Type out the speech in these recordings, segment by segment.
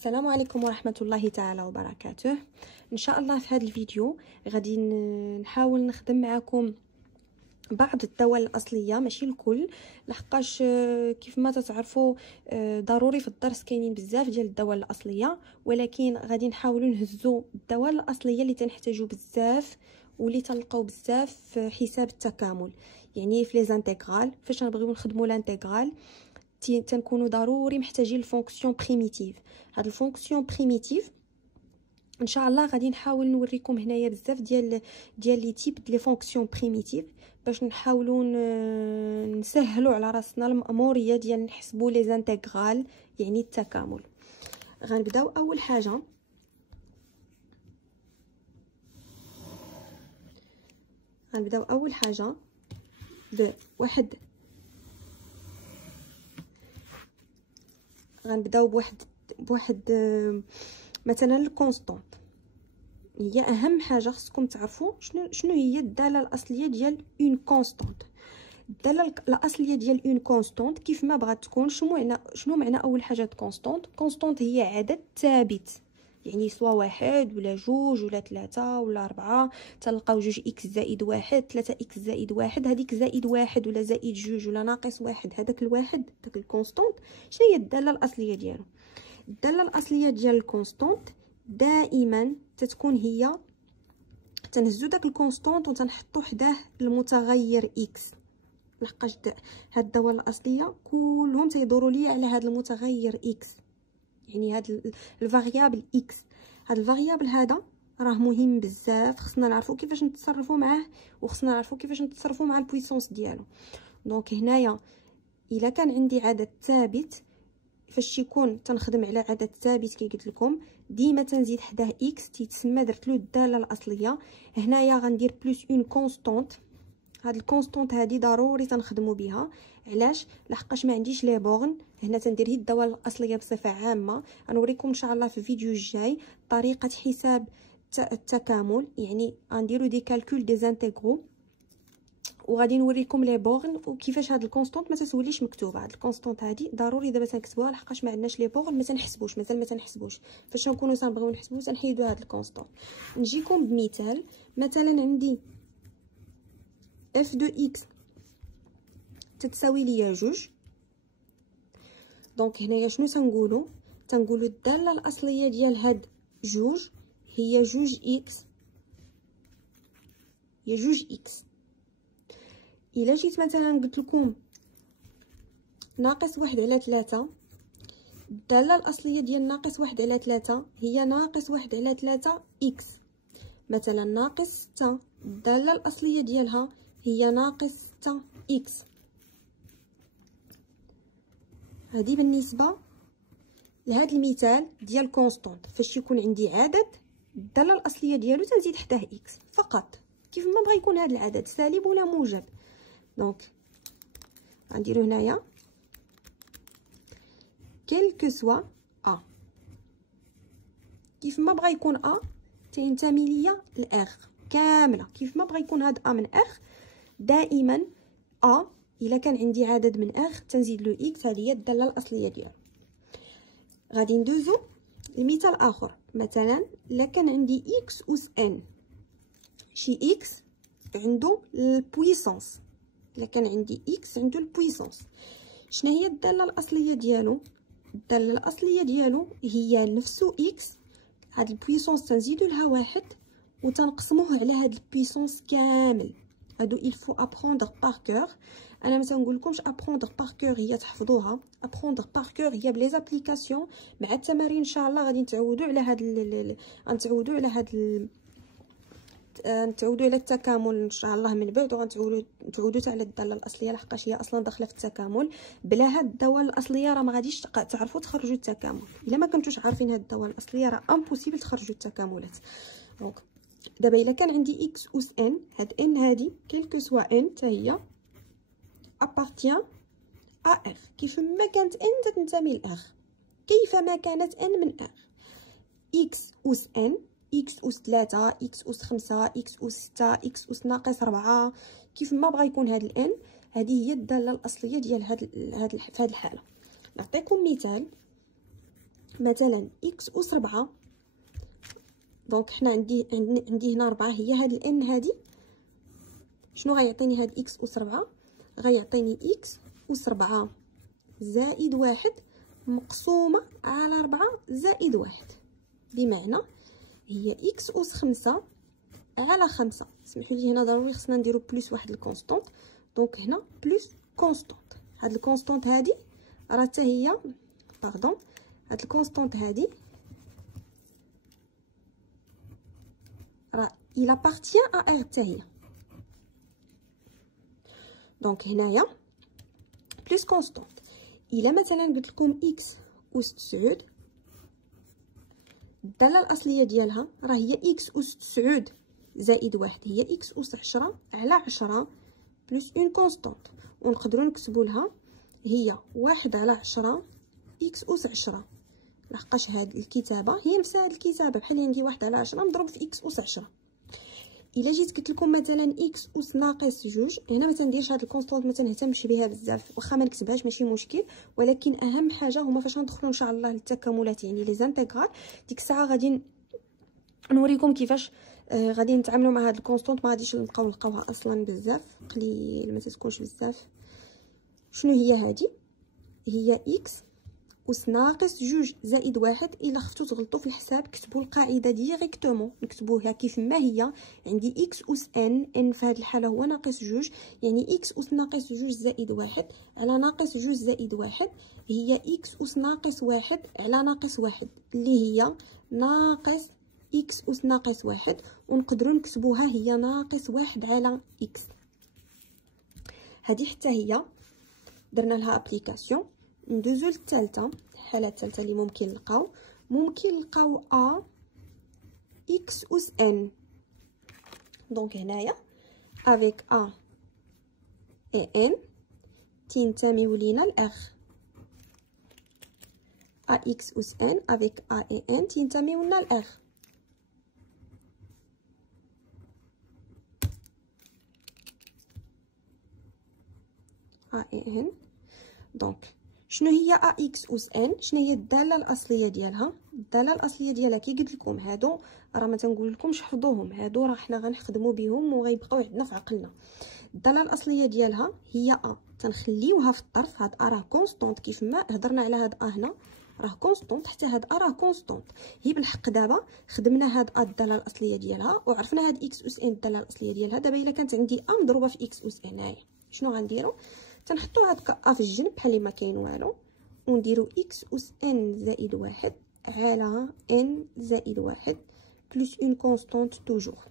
السلام عليكم ورحمة الله تعالى وبركاته. ان شاء الله في هذا الفيديو غادي نحاول نخدم معكم بعض الدول الاصليه، ماشي الكل، لحقاش كيف ما تتعرفوا ضروري في الدرس كاينين بزاف ديال الدول الاصليه، ولكن غادي نحاولوا نهزوا الدول الاصليه اللي تنحتاجوا بزاف واللي تلقاو بزاف في حساب التكامل. يعني في لي زانتيغرال فاش نبغيو نخدموا لانتيغرال تنكونوا ضروري محتاجين الفونكسيون بريميتيف. هاد الفونكسيون بريميتيف ان شاء الله غادي نحاول نوريكم هنايا بزاف ديال لي تيب لي فونكسيون بريميتيف باش نحاولوا نسهلوا على راسنا المأموريه ديال نحسبوا لي زانتيغرال، يعني التكامل. غنبداو اول حاجه بواحد مثلا الكونستانت. هي اهم حاجه خصكم تعرفوا شنو هي الداله الاصليه ديال اون كونستانت. الداله الاصليه ديال اون كونستانت كيف ما بغات تكون، شنو معنى اول حاجه كونستانت هي عدد ثابت، يعني سواء 1 ولا 2 ولا 3 ولا 4. تلقاو 2 اكس زائد 1، 3 اكس زائد 1، هذيك زائد 1 ولا زائد 2 ولا ناقص 1، هذاك الواحد داك الكونستانت شنو هي الداله الاصليه ديالو؟ الداله الاصليه ديال الكونستانت دائما تتكون هي تنهزو داك الكونستانت وتنحطو حداه المتغير اكس، لحقاش هاد الدوال الاصليه كلهم تيدوروا لي على هاد المتغير اكس، يعني هاد الفاريابل اكس. هاد الفاريابل هذا راه مهم بزاف، خصنا نعرفوا كيفاش نتصرفوا معاه وخصنا نعرفوا كيفاش نتصرفوا مع البويسونس ديالو. دونك هنايا الا كان عندي عدد ثابت، فاش يكون تنخدم على عدد ثابت كي قلت لكم ديما تنزيد حداه اكس تيتسمى درت له الداله الاصليه. هنايا غندير بلس اون كونستانت. هاد الكونستانت هادي ضروري تنخدموا بها، علاش؟ لحقاش ما عنديش لي بورن. هنا تندير هي الدوال الاصليه بصفه عامه. غنوريكم ان شاء الله في الفيديو الجاي طريقه حساب التكامل، يعني غنديروا دي كالكول دي زانتيغرو، وغادي نوريكم لي بورن وكيفاش هاد الكونستانت ما تتوليش مكتوبه. هاد الكونستانت هادي ضروري دابا تنكتبوها لحقاش ما عندناش لي بورن، ما تنحسبوش، مازال ما تنحسبوش. فاش نكونوا تنبغيو نحسبوا تنحيدوا هاد الكونستانت. نجيكم بمثال، مثلا عندي اف دو اكس تتساوي ليا 2. دونك هنايا شنو تنقولوا الداله الاصليه ديال هاد 2 هي 2 اكس، هي 2 اكس. الا جيت مثلا قلت لكم ناقص 1 على 3، الداله الاصليه ديال ناقص 1 على 3 هي ناقص 1 على 3 اكس. مثلا ناقص 6، الداله الاصليه ديالها هي ناقص 6 اكس. هذه بالنسبه لهذا المثال ديال كونستانت. فاش يكون عندي عدد الداله الاصليه ديالو تنزيد حداه اكس فقط، كيف ما بغى يكون هذا العدد سالب ولا موجب. دونك غنديرو هنايا كلكو سوا ا، كيف ما بغى يكون ا تينتمي ليا لاغ كامله. كيف ما بغى يكون هاد ا من اغ، دائما ا الا كان عندي عدد من اغ تنزيد له اكس. هذه هي الداله الاصليه ديالو. غادي ندوزو لمثال اخر. مثلا الا كان عندي اكس اس ان، شي اكس عنده البويسونس، الا كان عندي اكس عنده البويسونس، شنو هي الداله الاصليه ديالو؟ الداله الاصليه ديالو هي نفسو اكس، هاد البويسونس تنزيدو لها 1 وتنقسموه على هاد البويسونس كامل. هادو il faut apprendre par cœur. انا ما تنقولكمش apprendre par cœur هي تحفظوها، apprendre par cœur هي بلي زابليكاسيون. مع التمارين ان شاء الله غادي نتعودوا على هاد نتعودوا على التكامل ان شاء الله من بعد، وغنتعودوا على الداله الاصليه لحقاش هي اصلا داخله في التكامل. بلا هاد الدوال الاصليه راه ما غاديش تعرفوا تخرجوا التكامل. الا ما كنتوش عارفين هاد الدوال الاصليه راه امبوسيبل تخرجوا التكاملات. دونك دابا الا كان عندي اكس اس ان، هاد ان هادي كلكو سوا ان حتى هي ابارتيان ا اغ. كيف ما كانت ان تنتمي لاغ، كيف ما كانت ان من اغ. اكس اس ان، اكس اس 3، اكس اس 5، اكس اس 6، اكس اس ناقص 4، كيف ما بغى يكون هاد الان. هذه هي الداله الاصليه ديال هاد في هاد الحاله. نعطيكم مثال. مثلا اكس اس 4. دونك حنا عندي هنا 4 هي هاد الان هادي. شنو غيعطيني هاد اكس اس 4؟ غيعطيني اكس اس 4 زائد 1 مقسومه على 4 زائد 1، بمعنى هي اكس اس 5 على 5. سمحوا لي هنا ضروري خصنا نديرو بلس واحد الكونستونط. دونك هنا بلس كونستونط. هاد الكونستونط هادي راه حتى هي باردون، هاد الكونستونط هادي راه il appartient à r حتى هي. دونك هنايا بلس كونستونط. الا مثلا قلت لكم اكس اس 9، الداله الاصليه ديالها راه هي اكس اس 9 زائد 1 هي اكس اس 10 على 10 بلس اون كونستونط، ونقدروا نكتبوا لها هي 1 على 10 اكس اس 10. لحقاش هاد الكتابه هي نفس هاد الكتابه، بحال عندي 1 على 10 مضروب في اكس اس 10. الا جيت قلت لكم مثلا اكس اس ناقص 2، هنا ما تنديرش هاد الكونستونط، ما تنهتمش بها بزاف، واخا ما نكتبهاش ماشي مشكل، ولكن اهم حاجه هما فاش غندخلوا ان شاء الله للتكاملات يعني لي زانتيغرال، ديك الساعه غادي نوريكم كيفاش غادي نتعاملوا مع هاد الكونستونط. ما غاديش نلقاوها اصلا بزاف، قليل ما تكونش بزاف. شنو هي هادي؟ هي اكس اس ناقص 2 زائد 1. الا خفتوا تغلطوا في الحساب كتبوا القاعده ديريكتومون، نكتبوها كيف ما هي. عندي اكس اس ان في هذه الحاله هو ناقص 2، يعني اكس اس ناقص 2 زائد 1 على ناقص 2 زائد 1 هي اكس اس ناقص 1 على ناقص 1 اللي هي ناقص اكس اس ناقص 1، ونقدروا نكتبوها هي ناقص 1 على اكس. هذه حتى هي درنا لها ابليكاسيون. ندوزو للثالثه، الحاله الثالثه اللي ممكن نلقاو ا اكس اس ان. دونك هنايا افيك ا اي ان تنتمي لينا لاغ. ا اكس اس ان افيك ا اي ان تنتمي لنا لاغ. ا اي ان. دونك شنو هي ا اكس اس ان؟ شنو هي الداله الاصليه ديالها؟ الداله الاصليه ديالها كي قلت لكم هادو راه ما تنقول لكمش حفظوهم، هادو راه حنا غنخدموا بهم وغيبقاو عندنا في عقلنا. الداله الاصليه ديالها هي ا، تنخليوها في الطرف. هاد ا راه كونستونط، كيف ما هضرنا على هاد ا هنا راه كونستونط، حتى هاد ا راه كونستونط. هي بالحق دابا خدمنا هاد ا الداله الاصليه ديالها وعرفنا هاد اكس اس ان الداله الاصليه ديالها. دابا الا كانت عندي ا مضروبه في اكس اس ان، هاهي شنو غنديروا؟ تنحطوا هاد ا في الجنب بحال اللي ما كاين والو، ونديروا اكس اس ان زائد 1 على ان زائد 1 بلس اون كونستونط توجور.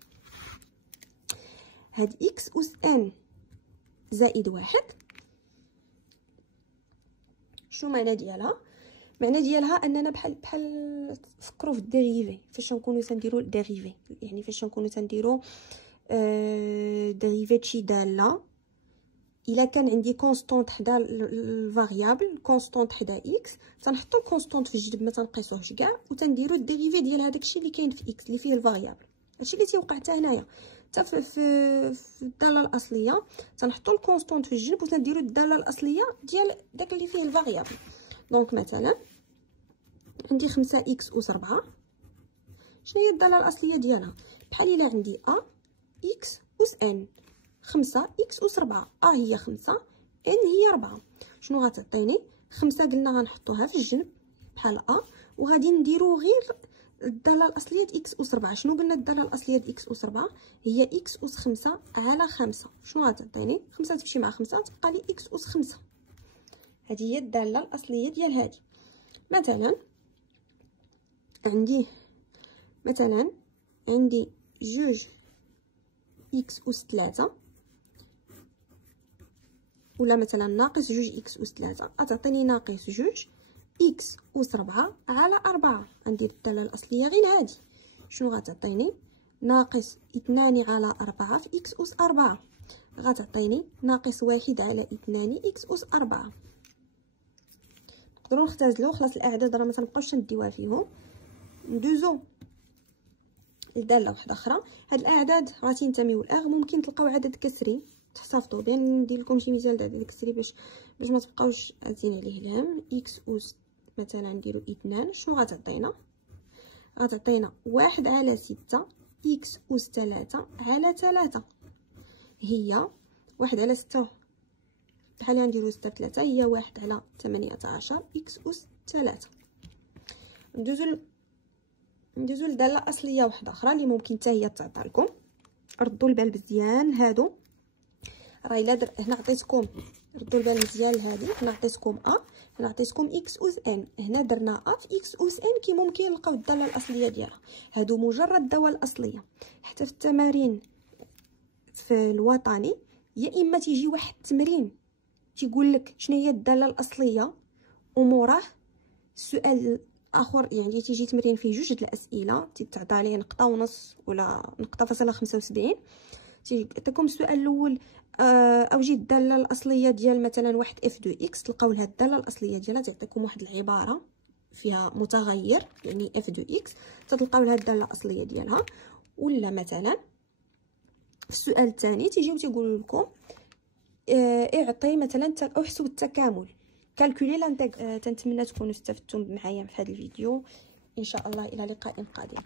هاد اكس اس ان زائد 1 شنو معنى ديالها؟ معنى ديالها اننا بحال فكروا في الديريفي، فاش نكونوا تنديروا الديريفي، يعني فاش نكونوا تنديروا ديريفي شي داله. الا كان عندي كونستونط حدا الفاريابل، كونستونط حدا اكس، تنحطوا الكونستونط في الجنب ما تنقيسوهش كاع، وتنديروا الديريفي ديال هذاك الشيء اللي كاين في اكس اللي فيه الفاريابل. هادشي اللي تيوقع حتى هنايا، حتى في الداله الاصليه تنحطوا الكونستونط في الجنب وتنديروا الداله الاصليه ديال داك اللي فيه الفاريابل. دونك مثلا عندي 5 اكس اس 4، شنو هي الداله الاصليه ديالها؟ بحال الا عندي ا اكس اس ان 5 اكس اس 4، ا هي 5 ان هي 4. شنو غتعطيني؟ 5 قلنا غنحطوها في الجنب بحال ا، وغادي نديرو غير الداله الاصليه د اكس اس 4. شنو قلنا الداله الاصليه د اكس اس 4؟ هي اكس اس 5 على 5. شنو غتعطيني؟ 5 تمشي مع 5 تبقى لي اكس اس 5. هذه هي الداله الاصليه ديال هذه. مثلا عندي جوج اكس اس 3، ولا مثلا ناقص 2 اكس اس 3 غتعطيني ناقص 2 اكس اس 4 على 4. غندير الداله الاصليه غير هذه. شنو غتعطيني؟ ناقص 2 على 4 في اكس اس 4 غتعطيني ناقص 1 على 2 اكس اس 4. نقدروا نختزلوا خلاص الاعداد راه ما تنبقاوش نديوها فيهم. ندوزو لداله واحده اخرى. هاد الاعداد غتنتميو لاغ. ممكن تلقاو عدد كسري تحتفظوا بين. ندير لكم شي مثال د عدد كسري باش ما تبقاوش عازين عليه الهم. اكس اس مثلا نديرو 2 شنو غتعطينا؟ غتعطينا 1 على 6 إكس أس 3 على 3. هي 1 على 6 بحال غنديرو 6 3 هي 1 على 18 إكس أس 3. ندوزو لدالة أصلية واحدة أخرى اللي ممكن حتى هي تعطى لكم. ردوا البال مزيان هادو، راه الا هنا عطيتكم، ردوا البال مزيان لهادي. هنا عطيتكم هنا عطيتكم اكس اس ان، هنا درنا في اكس اس ان كي ممكن نلقاو الداله الاصليه ديالها. هادو مجرد دواله الاصليه. حتى في التمارين في الوطني يا اما تيجي واحد التمرين تيقول لك شنو هي الداله الاصليه وموراه السؤال اخر، يعني تيجي تمرين فيه جوج د الاسئله تتعطى عليه نقطه ونص ولا نقطه فاصله 75. تيعطيكم السؤال الاول اوجد الداله الاصليه ديال مثلا واحد اف دو اكس، تلقاو لها الداله الاصليه ديالها تعطيكم واحد العباره فيها متغير يعني اف دو اكس، تلقاو لها الداله الاصليه ديالها. ولا مثلا في السؤال الثاني تيجيو تيقولوا لكم اعطي مثلا احسب التكامل، كالكولي لانتيغ. تنتمنى تكونوا استفدتم معايا في هذا الفيديو ان شاء الله. الى لقاء قادم.